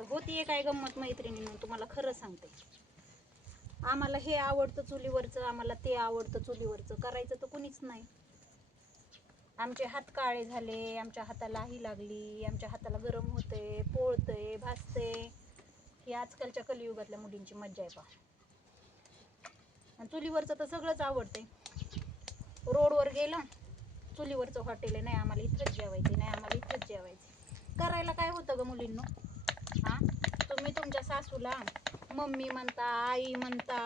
तर होतीये काय गंमत मैत्रिणींनो, तुम्हाला खरं सांगते. आम्हाला हे आवडतं चुलीवरचं, आम्हाला ते आवडतं चुलीवरचं, करायचं तर कुणीच नाही. आमचे हात काळे झाले, आमच्या हाताला ही लागली, आमच्या हाताला गरम होते, पोळते, भाजते. ही आजकालच्या कलियुगातल्या मुलींची मज्जा आहे पहा. आणि चुलीवरचं तर सगळंच आवडते. रोडवर गेलं, चुलीवरचं हॉटेल आहे, नाही आम्हाला इथंच जेवायचं, नाही आम्हाला इथंच जेवायचं. करायला काय होतं ग मुलींनो? हां, तुम्ही तुमच्या सासूला मम्मी म्हणता, आई म्हणता,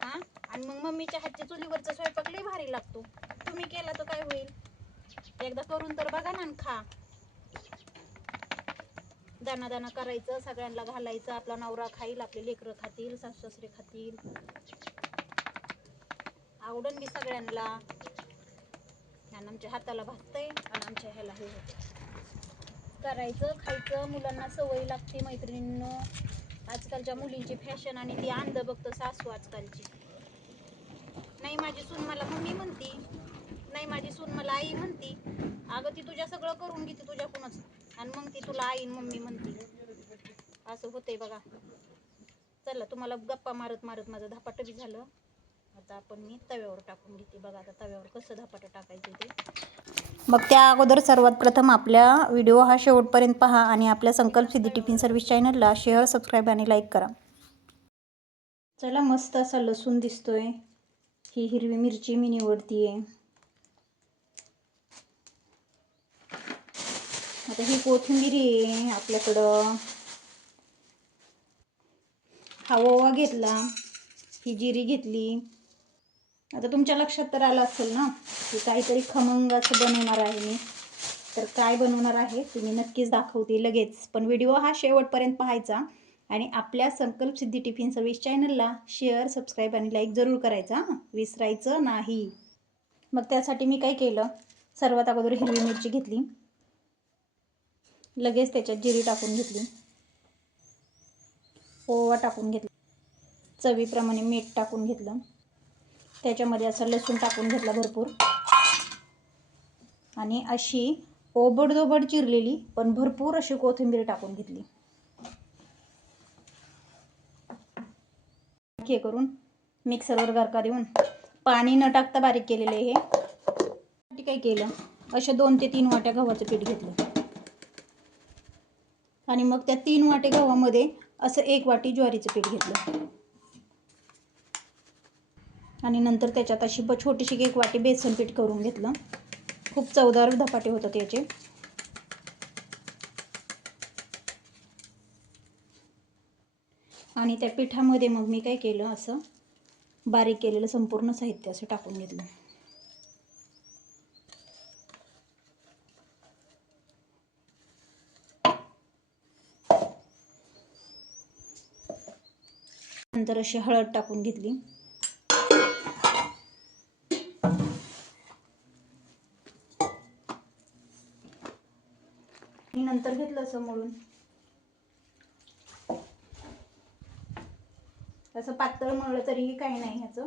हां, आणि मग मम्मीच्या हातच्या चुलीवरचा स्वयंपाक लई भारी लागतो. तुम्ही केला तर काय होईल? एकदा करून तर बघा ना, खा. दाना दाना करायचं, सगळ्यांना घालायचं, आपला नवरा खाईल, आपले लेकरं खातील, सासू सासरे खातील, आवडन बी सगळ्यांना. आणि आमच्या हाताला भाजतंय आणि आमच्या ह्याला हे होतं. करायचं, खायचं, मुलांना सवय लागते मैत्रिणींनो. आजकालच्या मुलींची फॅशन आणि ती अंध बघतं सासू आजकालची. नाही माझी सून मला मम्मी म्हणती, नाही माझी सून मला आई म्हणती. अगं ती तुझ्या सगळं करून घेते तुझ्याकडूनच, आणि मग ती तुला आई मम्मी म्हणती. असं होतंय बघा. चला, तुम्हाला गप्पा मारत मारत माझं धपाट बी झालं. आता आपण मी तव्यावर टाकून घेते. बघा आता तव्यावर कसं धपाटं टाकायचं ते. मग त्या अगोदर सर्वात प्रथम आपल्या व्हिडिओ हा शेवटपर्यंत पहा आणि आपल्या संकल्प सिद्धी टिफिन सर्व्हिस चॅनलला शेअर, सबस्क्राईब आणि लाईक करा. चला, मस्त असा लसूण दिसतोय. ही हिरवी मिरची मी निवडतीये. आता ही कोथिंबीर आहे आपल्याकडं. हा ओवा घेतला, ही जिरी घेतली. आता तुमच्या लक्षात तर आलं असेल ना की काहीतरी खमंग असं बनवणार आहे मी. तर काय बनवणार आहे तुम्ही नक्कीच दाखवते लगेच. पण व्हिडिओ हा शेवटपर्यंत पाहायचा आणि आपल्या संकल्प सिद्धी टिफिन सर्व्हिस चॅनलला शेअर, सबस्क्राईब आणि लाईक जरूर करायचा, विसरायचं नाही. मग त्यासाठी मी काय केलं, सर्वात अगोदर हिरवी मिरची घेतली, लगेच त्याच्यात जिरी टाकून घेतली, ओवा टाकून घेतला, चवीप्रमाणे मीठ टाकून घेतलं, त्याच्यामध्ये असं लसूण टाकून घेतला भरपूर, आणि अशी ओबडधोबड चिरलेली पण भरपूर अशी कोथिंबीर टाकून घेतली. हे करून मिक्सरवर गरका देऊन पाणी न टाकता बारीक केलेले हे. काय केलं, अशा 2 ते 3 वाट्या गव्हाचं पीठ घेतलं आणि मग त्या 3 वाटे गव्हामध्ये असं 1 वाटी ज्वारीचं पीठ घेतलं आणि नंतर त्याच्यात अशी छोटीशी 1 वाटी बेसन पीठ करून घेतलं. खूप चवदार धपाटे होतात याचे. आणि त्या पिठामध्ये मग मी काय केलं, असं बारीक केलेलं संपूर्ण साहित्य असं टाकून घेतलं. नंतर अशी हळद टाकून घेतली. नंतर घेतलं असं मळून. असं पातळ मळलं तरीही काही नाही, ह्याचं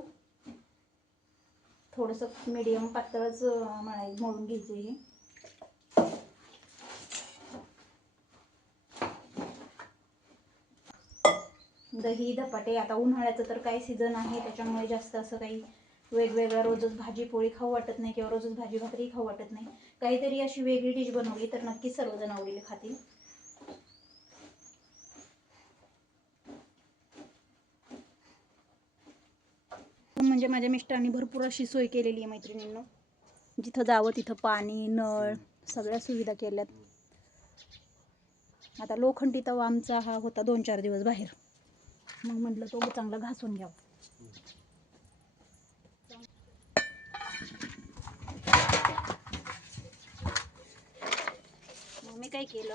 थोडंसं मीडियम पातळच मळून घ्यायचं हे. दही धपाटे आता उन्हाळ्याचं तर काय सीझन आहे, त्याच्यामुळे जास्त असं काही वेगवेगळं रोजच भाजी पोळी खाऊ वाटत नाही किंवा रोजच भाजी भाकरी खाऊ वाटत नाही. काहीतरी अशी वेगळी डिश बनवली तर नक्कीच सर्वजण आवडीने खातील. म्हणजे माझ्या मिस्टरांनी भरपूर अशी सोय केलेली आहे मैत्रिणींनो. जिथं जावं तिथं पाणी, नळ, सगळ्या सुविधा केल्यात. आता लोखंडी तवा आमचा हा होता 2-4 दिवस बाहेर, मग म्हटलं तो चांगला घासून घ्यावा. मग मी काय केलं,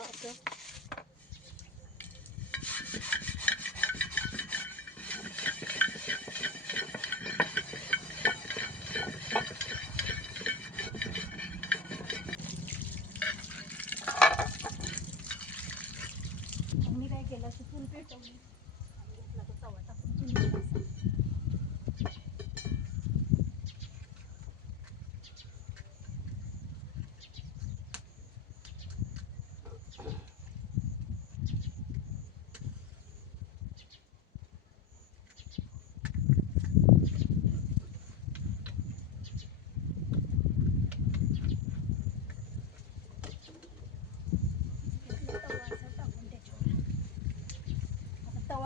असं चूल पेटवली आणि घेतला तो तवा टाकून चुलीवर.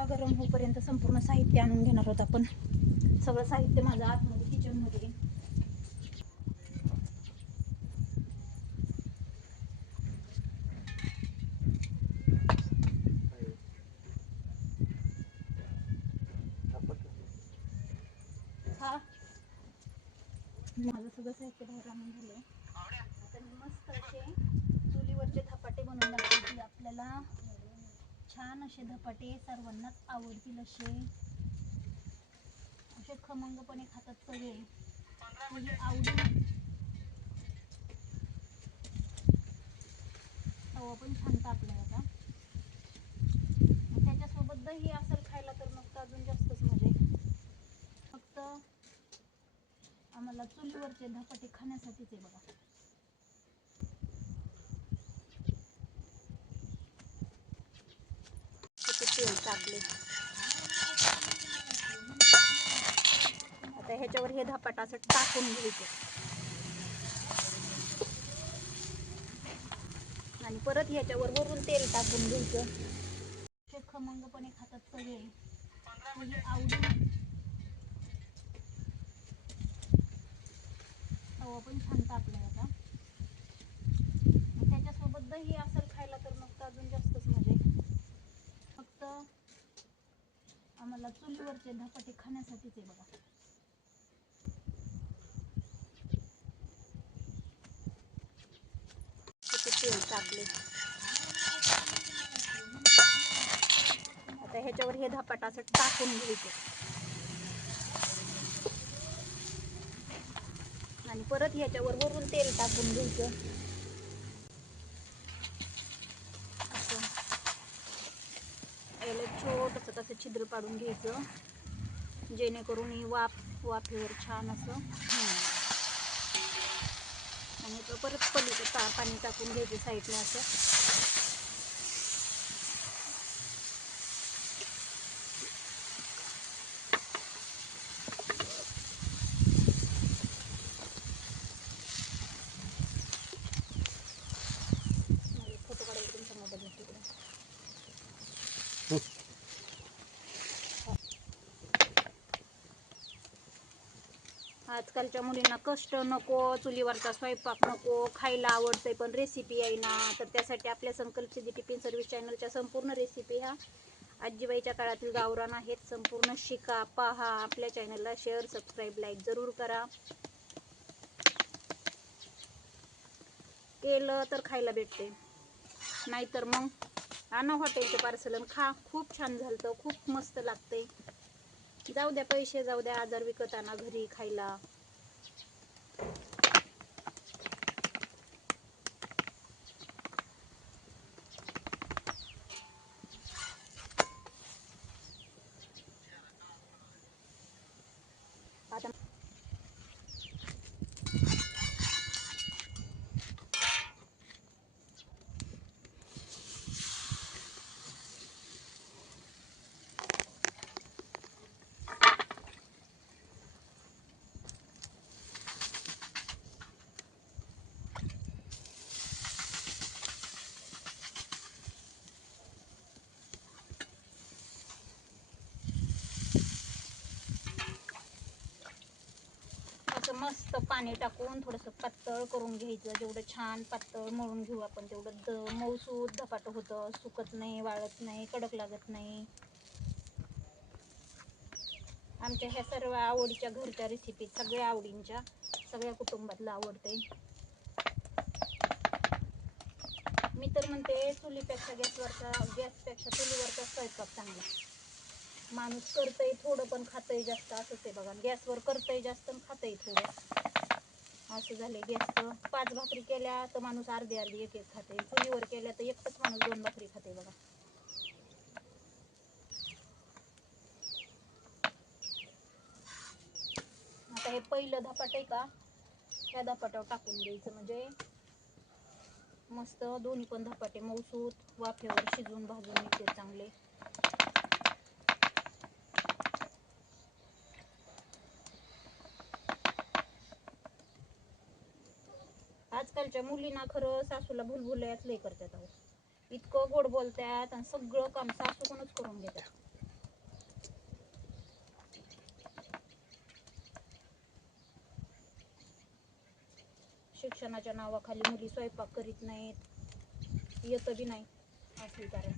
गरम होईपर्यंत संपूर्ण साहित्य आणून घेणार आहोत आपण. सगळं साहित्य माझं आतमध्ये किचनमध्ये. हा माझं सगळं साहित्य बाहेर आणून झालंय. आता मी मस्त असे चुलीवरचे धपाटे बनवून दाखवते आपल्याला. छान असे धपाटे सर्वांनाच आवडतील असे खमंगपणे खातात सगळे. म्हणजे आवडीने. तवा पण छान तापलाय आता. त्याच्यासोबत दही असेल खायला तर मग तर अजून जास्तच मजा आहे. फक्त आम्हाला चुलीवरचे धपाटे खाण्यासाठीच आहे बघा. तेल टाकले. आता ह्याच्यावर हे धपाटा असं टाकून घ्यायचं आणि परत ह्याच्यावर वरून तेल टाकून घ्यायचं. हे खमंगपणे खातात सगळे. म्हणजे आवडीने. तवा पण छान तापलाय आता. त्याच्यासोबत दही असेल खायला तर मग तर अजून जास्तच मजा आहे. फक्त आम्हाला चुलीवरचे धपाटे खाण्यासाठीच आहे बघा. तेल टाकले. आता ह्याच्यावर हे धपाटा असं टाकून घ्यायचं आणि परत ह्याच्यावर वरून तेल टाकून घ्यायचं. असं याला छोटंसं कसं छिद्र पाडून घ्यायचं जेणेकरून ही वाफेवर छान असं. आणि परत पलीकडे पाणी टाकून घ्यायचं साईडने असं. फोटो काढायला तुमचा मोबाईल घेतो तिकडे. आजकालच्या मुलींना कष्ट नको, चुलीवरचा स्वयंपाक नको, खायला आवडतंय पण रेसिपी आहे ना. तर त्यासाठी आपल्या संकल्प सिद्धी टिफिन सर्व्हिस चॅनलच्या संपूर्ण रेसिपी ह्या आजीबाईच्या काळातील गावरान आहेत. संपूर्ण शिका, पहा. आपल्या चॅनलला शेअर, सबस्क्राईब, लाईक जरूर करा. केलं तर खायला भेटते, नाहीतर मग आणा हॉटेलचे पार्सल आणि खा. खूप छान झालं, खूप मस्त लागते. जाऊ द्या पैसे, जाऊ द्या आजार, विकत आणा घरी खायला. आता मस्त पाणी टाकून थोडंसं पातळ करून घ्यायचं. जेवढं छान पातळ मळून घेऊ आपण तेवढं मऊसूद धपाटं होतं. सुकत नाही, वाळत नाही, कडक लागत नाही. आमच्या ह्या सर्व आवडीच्या घरच्या रेसिपी, सगळ्या आवडींच्या, सगळ्या कुटुंबातला आवडते. मी तर म्हणते चुलीपेक्षा गॅसपेक्षा चुलीवरचा स्वयंपाक चांगला. माणूस करतंय थोडं पण खातंय जास्त, असंच आहे बघा. गॅसवर करतंय जास्त आणि खातंय थोडं, असं झालंय. गॅसचं 5 भाकरी केल्या तर माणूस अर्धी अर्धी एक एक खाते. चुलीवर केल्या तर एकच माणूस 2 भाकरी खाते बघा. आता हे पहिलं धपाट आहे का, ह्या धपाट्यावर टाकून द्यायचं. म्हणजे मस्त दोन्ही पण धपाटे मऊसूत वाफेवर शिजून भाजून निघते चांगले. आजकालच्या मुलींना खरं सासूला भुलभुलयाच लय करतात. इतकं गोड बोलतात आणि सगळं काम सासूकडूनच करून घेतात. शिक्षणाच्या नावाखाली मुली स्वयंपाक करीत नाहीत, येतं बी नाही असली कारण.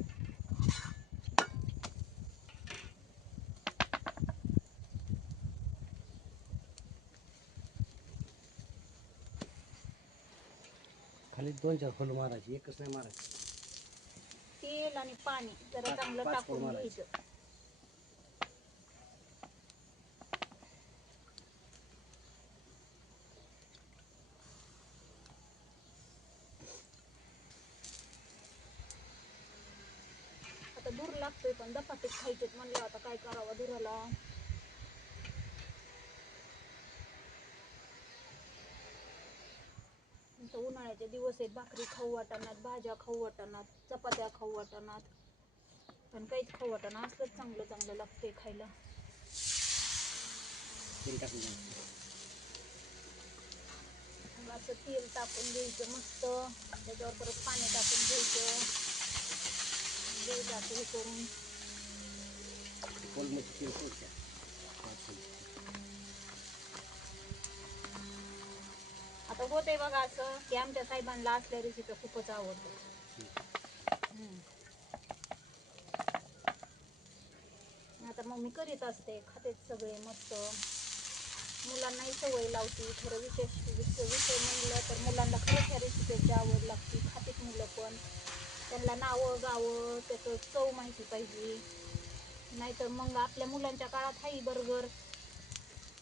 खाली 2-4 फुलं मारायची, एकच नाही मारायची. तेल आणि पाणी जरा चांगलं पाच टाकून फूल मारायची. घ्यायचं. आता दूर लागतोय पण धपाटे खायचेत म्हणलं आता काय करावं दुराला. आता उन्हाळ्याचे दिवस आहेत, भाकरी खाऊ वाटणार, भाज्या खाऊ वाटणार, चपात्या खाऊ वाटणार, पण काहीच खाऊ वाटणार. असलंच चांगलं चांगलं लागतंय खायला. तेल टाकून द्यायचं. मग असं तेल टाकून घ्यायचं मस्त, त्याच्यावर परत पाणी टाकून घ्यायचं, हे करून कोलमची तेल सोडत्या. आता होतंय बघा असं की आमच्या साहेबांना असल्या रेसिपी खूपच आवडतं. आता मग मी करीत असते, खातेच सगळे मस्त. मुलांनाही सवय लावती. खरं विषय म्हणलं तर मुलांना खरंच ह्या रेसिपीची आवड लागते, खातेच मुलं पण. त्यांना नावं गावं त्याचं चव माहिती पाहिजे, नाहीतर मग आपल्या मुलांच्या काळात हाई बर्गर,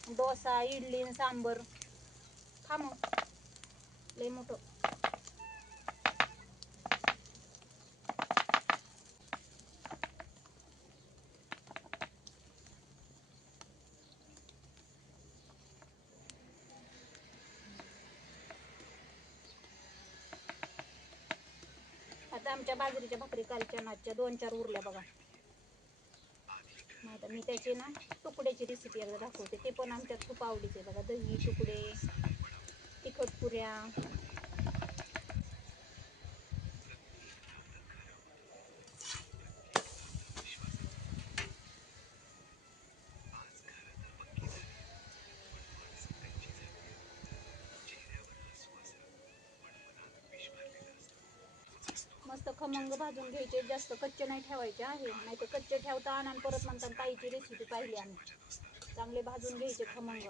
डोसा, इडली, सांबर खा मग लय मोठं. आता आमच्या बाजरीच्या भाकरी कालच्या नाचच्या 2-4 उरल्या बघा. आता मी त्याचे ना तुकड्याची रेसिपी एकदा दाखवते, ते पण आमच्यात खूप आवडीचे बघा. दही तुकडे, तिखट पुऱ्या. मस्त खमंग भाजून घ्यायचे, जास्त कच्चे नाही ठेवायचे आहे, नाही तर कच्चे ठेवता आणि परत म्हणतात ताईची रेसिपी पाहिली आम्ही. चांगले भाजून घ्यायचे खमंग.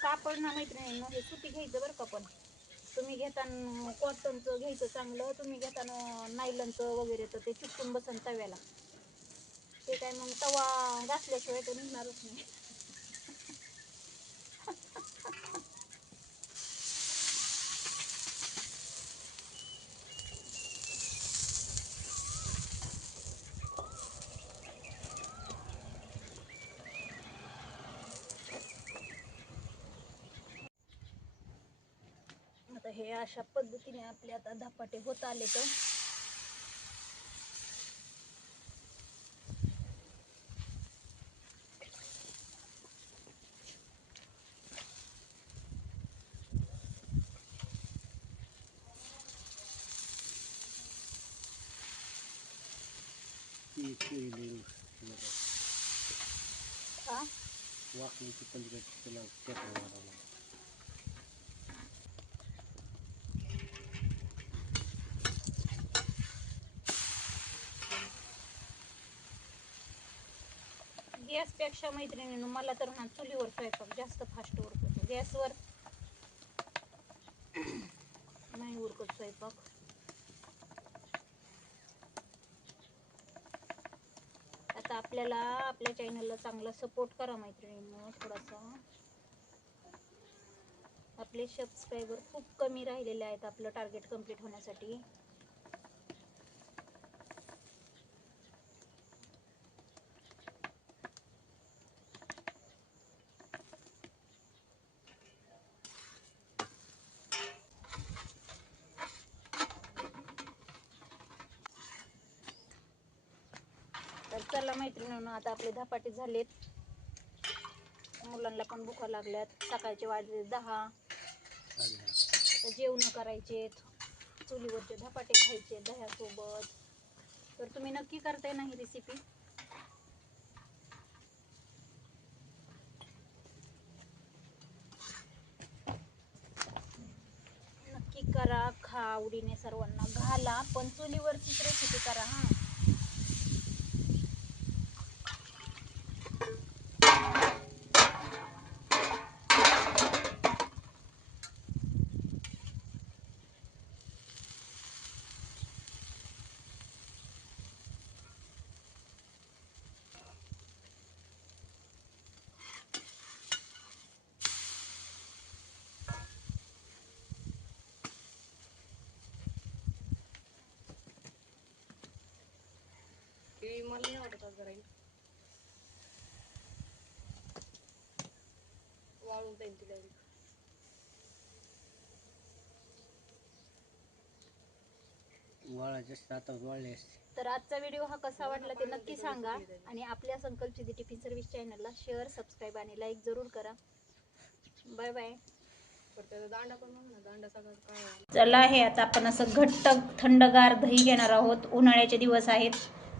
कापड ना मैत्रिणींनो हे सुती घ्यायचं बरं का. पण तुम्ही घेताना कॉटनचं घ्यायचं चांगलं, तुम्ही घेताना नायलनचं वगैरे तर ते चिकटून बसन तव्याला. ते काय मग तवा घासल्याशिवाय तो निघणारच नाही. आता हे अशा पद्धतीने आपले आता धपाटे होत आले तर वाकलीची पलीकडे त्याला पेपर मारावं. गॅसपेक्षा मैत्रिणींनो मला तर ना चुलीवर स्वयंपाक जास्त फास्ट उरकतो. गॅसवर नाही उरकत स्वयंपाक. आता आपल्याला आपल्या चॅनलला चांगला सपोर्ट करा मैत्रिणींनो. थोडासा आपले सबस्क्रायबर खूप कमी राहिलेले आहेत आपलं टार्गेट कंप्लीट होण्यासाठी. तर चला मैत्रिणींनो, आता आपले धपाटे झालेत. मुलांना पण भुका लागल्यात. सकाळचे वाजले 10. तर जेवण करायचे, चुलीवरचे धपाटे खायचे दह्यासोबत. तर तुम्ही नक्की करताय ना ही रेसिपी. नक्की करा, खा आवडीने, सर्वांना घाला, पण चुलीवरचीच रेसिपी करा हा. मला नाही वाटत आज जरा वाळून जाईल ती डायरेक्ट. वाळाचे आता वाळले असते. तर आजचा व्हिडिओ हा कसा वाटला ते नक्की सांगा. आणि आपल्या संकल्प सिटी टिफिन सर्व्हिस चॅनलला शेअर, सबस्क्राईब आणि लाईक जरूर करा. Bye bye. दांडा पण म्हणून ना, दांडा सगळं काय. चला, हे आता आपण असं घट्ट थंडगार दही घेणार आहोत. उन्हाळ्याचे दिवस आहेत,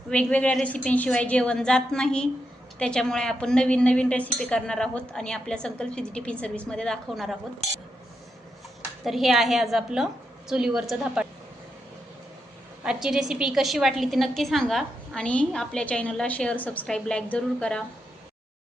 वेगवेगळ्या रेसिपींशिवाय जेवण जात नाही. त्याच्यामुळे आपण नवीन नवीन रेसिपी करणार आहोत आणि आपल्या संकल्प सिटी टिफिन सर्व्हिसमध्ये दाखवणार आहोत. तर हे आहे आज आपलं चुलीवरचं धपाट. आजची रेसिपी कशी वाटली ती नक्की सांगा आणि आपल्या चॅनलला शेअर, सबस्क्राईब, लाईक जरूर करा.